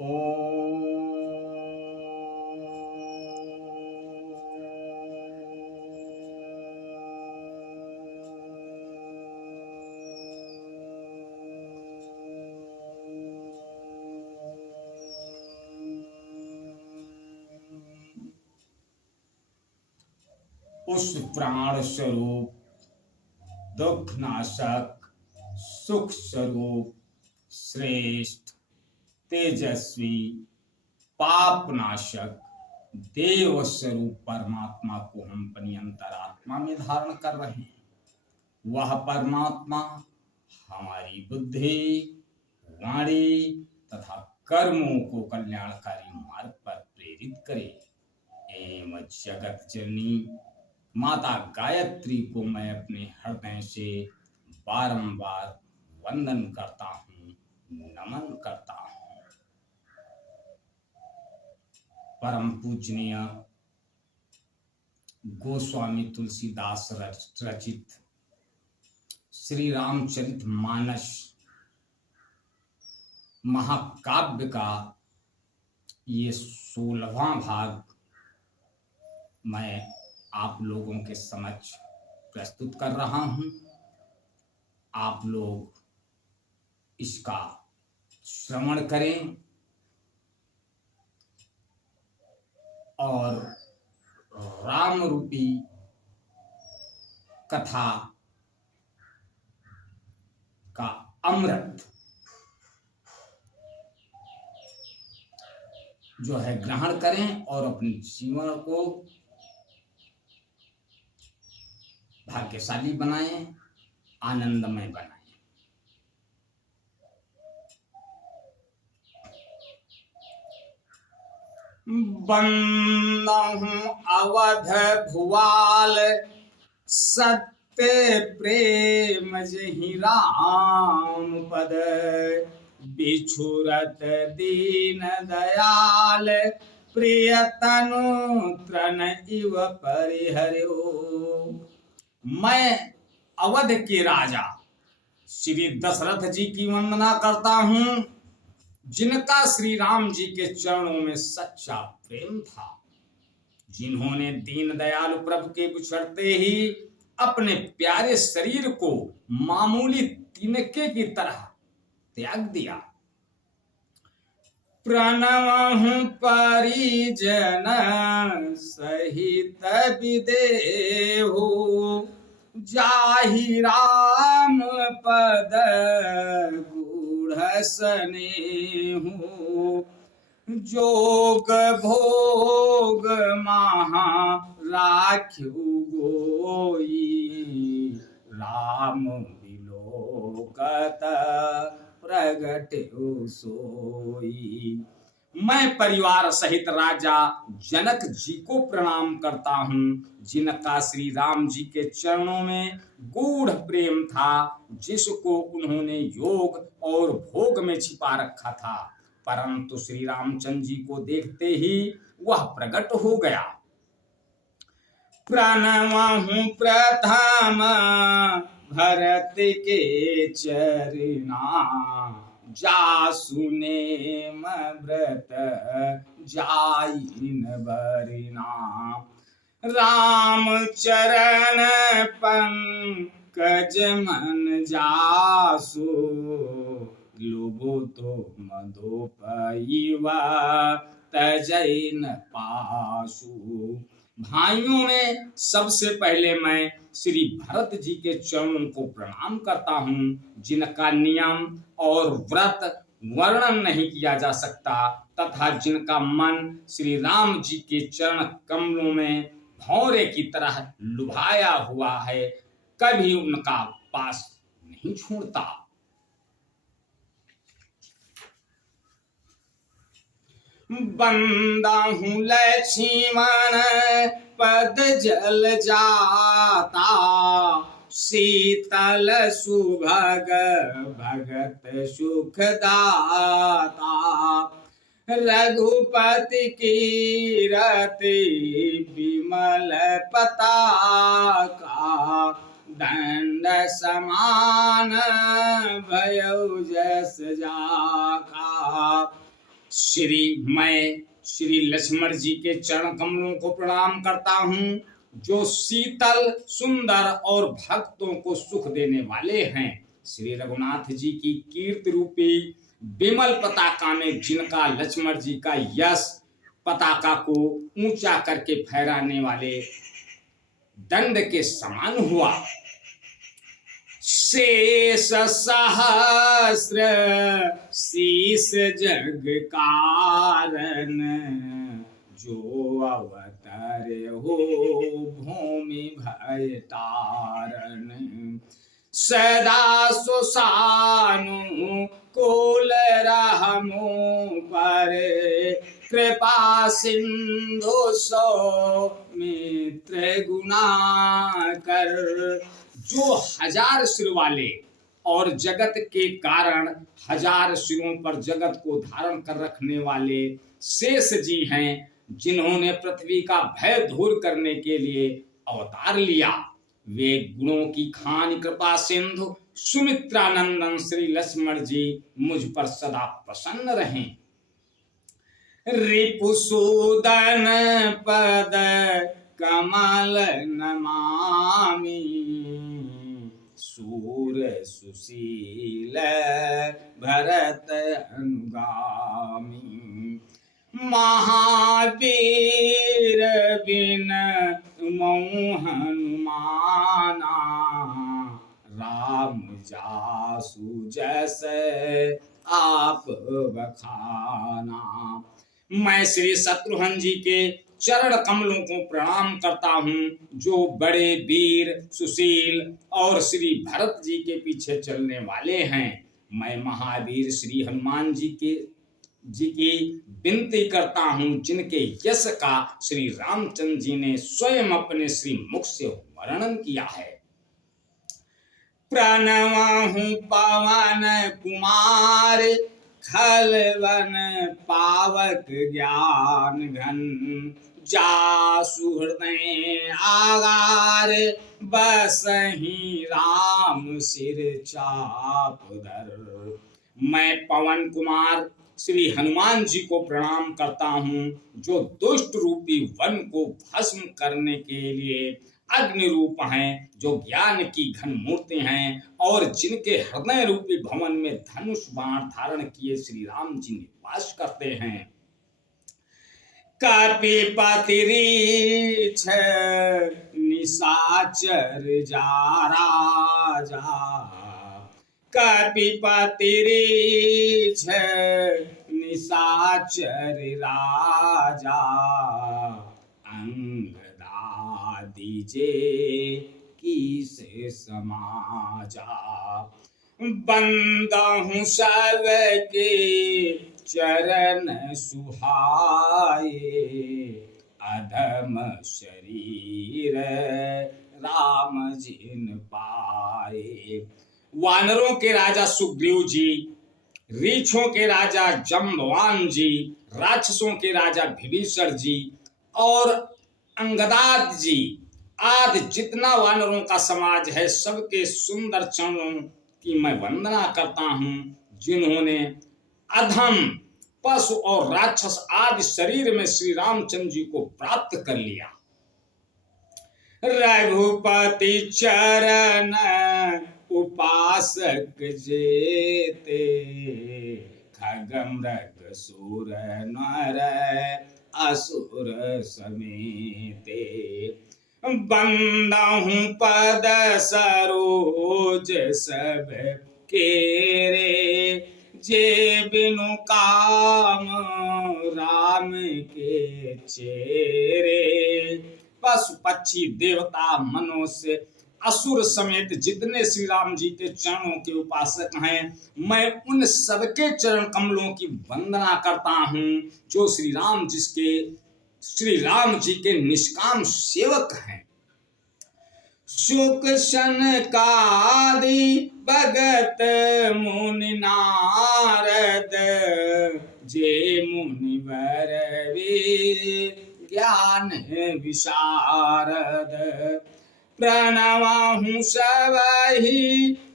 ओ उस प्राण स्वरूप, दुख नाशक, सुख स्वरूप, श्रेष्ठ, तेजस्वी, पाप नाशक, देव स्वरूप परमात्मा को हम अपनी अंतरात्मा में धारण कर रहे हैं। वह परमात्मा हमारी बुद्धि, वाणी तथा कर्मों को कल्याणकारी मार्ग पर प्रेरित करे। एवं जगत जननी माता गायत्री को मैं अपने हृदय से बारंबार वंदन करता हूँ, नमन करता हूँ। परम पूजनीय गोस्वामी तुलसीदास रचित श्री रामचरित मानस महाकाव्य का ये 16वां भाग मैं आप लोगों के समक्ष प्रस्तुत कर रहा हूं। आप लोग इसका श्रवण करें और राम रूपी कथा का अमृत जो है ग्रहण करें और अपने जीवन को भाग्यशाली बनाएं, आनंदमय बनाएं। बंदहु अवध भुवाल, सत्य प्रेम जहि राम पद। बिछुरत दीन दयाल, प्रियतनु त्रन इव परिहर्यो। मैं अवध के राजा श्री दशरथ जी की वंदना करता हूँ, जिनका श्री राम जी के चरणों में सच्चा प्रेम था, जिन्होंने दीन दयालु प्रभु के बिछड़ते ही अपने प्यारे शरीर को मामूली तिनके की तरह त्याग दिया। प्रणवहु परिजन सहित विदेहु, जाहि राम पद गूढ़ स्नेहु। जोग भोग महा राख्यु गोई, राम बिलोकत प्रगट्यो सोई। मैं परिवार सहित राजा जनक जी को प्रणाम करता हूँ, जिनका श्री राम जी के चरणों में गूढ़ प्रेम था, जिसको उन्होंने योग और भोग में छिपा रखा था, परंतु श्री रामचंद्र जी को देखते ही वह प्रकट हो गया। प्रणवहु प्रथम भरत के चरना, जासु नेम व्रत जाइन बरना। राम चरण पंकज मन जासु, लोभो तो मधोपईवा तजैन पासु। भाइयों में सबसे पहले मैं श्री भरत जी के चरणों को प्रणाम करता हूँ, जिनका नियम और व्रत वर्णन नहीं किया जा सकता, तथा जिनका मन श्री राम जी के चरण कमलों में भौरे की तरह लुभाया हुआ है, कभी उनका पास नहीं छोड़ता। बंदाहु लक्ष्मण पद जल जाता, शीतल सुभग भगत सुख दाता। रघुपति कीरति विमल पताका, दंड समान भयउ जस जाका। मैं श्री लक्ष्मण जी के चरण कमलों को प्रणाम करता हूँ, जो शीतल, सुंदर और भक्तों को सुख देने वाले हैं। श्री रघुनाथ जी की कीर्ति रूपी विमल पताका में जिनका लक्ष्मण जी का यश पताका को ऊंचा करके फहराने वाले दंड के समान हुआ। शेष सहस्र शीस जग कारण, जो अवतर हो भूमि भय तारण। सदा सुसानु कुल रहमो पर, कृपा सिंधु सौमित्र गुना कर। जो 1000 सिर वाले और जगत के कारण 1000 सिरों पर जगत को धारण कर रखने वाले शेष जी हैं, जिन्होंने पृथ्वी का भय दूर करने के लिए अवतार लिया। वे गुणों की खान कृपा सिंधु सुमित्रानंदन श्री लक्ष्मण जी मुझ पर सदा प्रसन्न रहें। रिपुसूदन पद कमल नमामि, सूर सुशील भरत अनुगामी। महावीर बिन मऊ हनुमाना, राम जासु जस आप बखाना। मैं श्री शत्रुघ्न जी के चरण कमलों को प्रणाम करता हूँ, जो बड़े वीर, सुशील और श्री भरत जी के पीछे चलने वाले हैं। मैं महावीर श्री हनुमान जी की विनती करता हूँ, जिनके यश का श्री रामचंद्र जी ने स्वयं अपने श्री मुख से वर्णन किया है। प्रणवहु पवन कुमार, खलवन पावक ज्ञान घन। जासु हृदय आगार, बसहि राम सिर चाप धर। मैं पवन कुमार श्री हनुमान जी को प्रणाम करता हूँ, जो दुष्ट रूपी वन को भस्म करने के लिए अग्नि रूप हैं, जो ज्ञान की घन मूर्ति हैं और जिनके हृदय रूपी भवन में धनुष बाण धारण किए श्री राम जी निवास करते हैं। कपिपति रीछ निशाचर जा राजा, कपिपति रीछ निशाचर राजा। अंगदा दीजे किसे समाजा, बंदहु सबके चरण सुहाए। अधम शरीर राम जिन पाए। वानरों के राजा सुग्रीव जी, रीछों के राजा जम्बवान जी, राक्षसों के राजा विभीषण जी और अंगदाद जी आदि जितना वानरों का समाज है, सबके सुंदर चरणों की मैं वंदना करता हूँ, जिन्होंने अधम, पशु और राक्षस आदि शरीर में श्री रामचंद्र जी को प्राप्त कर लिया। रघुपति चरण उपासक जेते, खगमृग सुर नर असुर समेते। बंदहु पद सरोज सब केरे, जे बिनु काम राम के चेरे। पशु पक्षी देवता मनुष्य असुर समेत जितने श्री राम जी के चरणों के उपासक हैं, मैं उन सबके चरण कमलों की वंदना करता हूँ, जो श्री राम जी के निष्काम सेवक हैं। सुख सनकादि भगत मुनि नारद, जे मुनिवर ज्ञान विशारद। प्रणवहु सबहि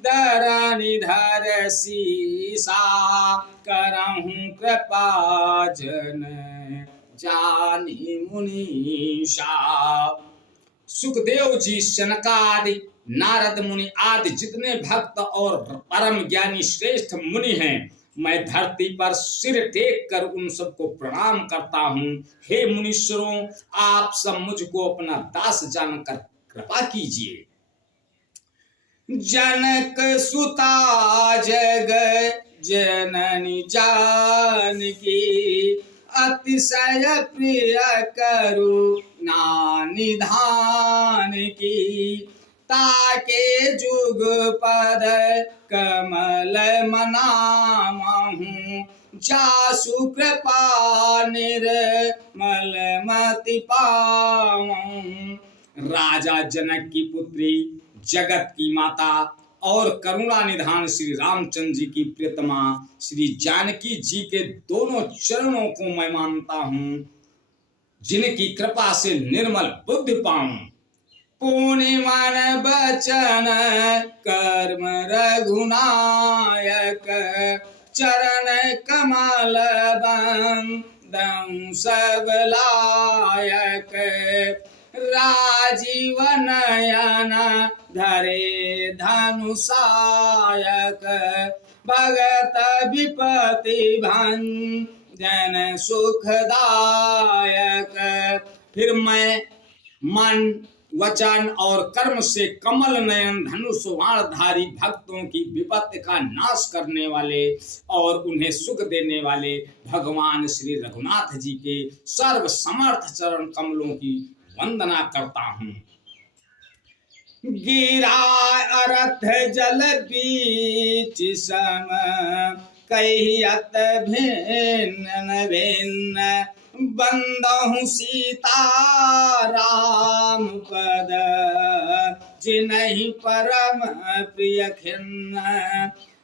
धरनिधर सीसा करहूं कृपा जन जानी मुनीषा। सुखदेव जी, सनकादि, नारद मुनि आदि जितने भक्त और परम ज्ञानी श्रेष्ठ मुनि हैं, मैं धरती पर सिर टेक कर उन सबको प्रणाम करता हूँ। हे मुनीश्वरों, आप सब मुझको अपना दास जानकर कृपा कीजिए। जनक सुता जग जननी जानकी, अतिशय प्रिय करुणा निधान की। ताके जुग पद कमल मनामहूँ, जासु कृपा निर्मल मति पाऊँ। राजा जनक की पुत्री, जगत की माता और करुणा निधान श्री रामचंद्र जी की प्रियतमा श्री जानकी जी के दोनों चरणों को मैं मानता हूँ, जिनकी कृपा से निर्मल बुद्धि पाऊं। पुण्य मन बचन कर्म रघुनायक, चरण कमल बंदं सब लायक। राजीव नयन धरे धनुषायक, भगत विपति भंजन सुखदायक। फिर मैं मन, वचन और कर्म से कमल नयन धनुष बाणधारी भक्तों की विपत्ति का नाश करने वाले और उन्हें सुख देने वाले भगवान श्री रघुनाथ जी के सर्व समर्थ चरण कमलों की वंदना करता हूँ। गिरा अरथ जल बीच सम, कहियत भिन्न भिन्न, बंदहु सीता राम पद, जिन्हि परम प्रिय खिन्न।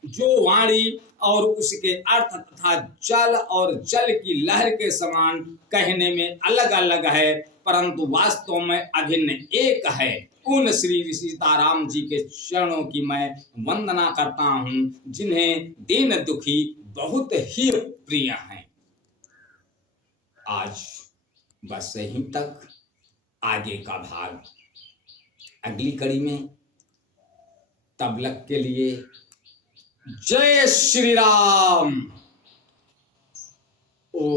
जो वाणी और उसके अर्थ तथा जल और जल की लहर के समान कहने में अलग अलग है, परंतु वास्तव में अभिन्न एक है, उन श्री सीताराम जी के चरणों की मैं वंदना करता हूँ, जिन्हें दीन दुखी बहुत ही प्रिय हैं। आज बस यहीं तक, आगे का भाग अगली कड़ी में। तब तक के लिए जय श्री राम। ओ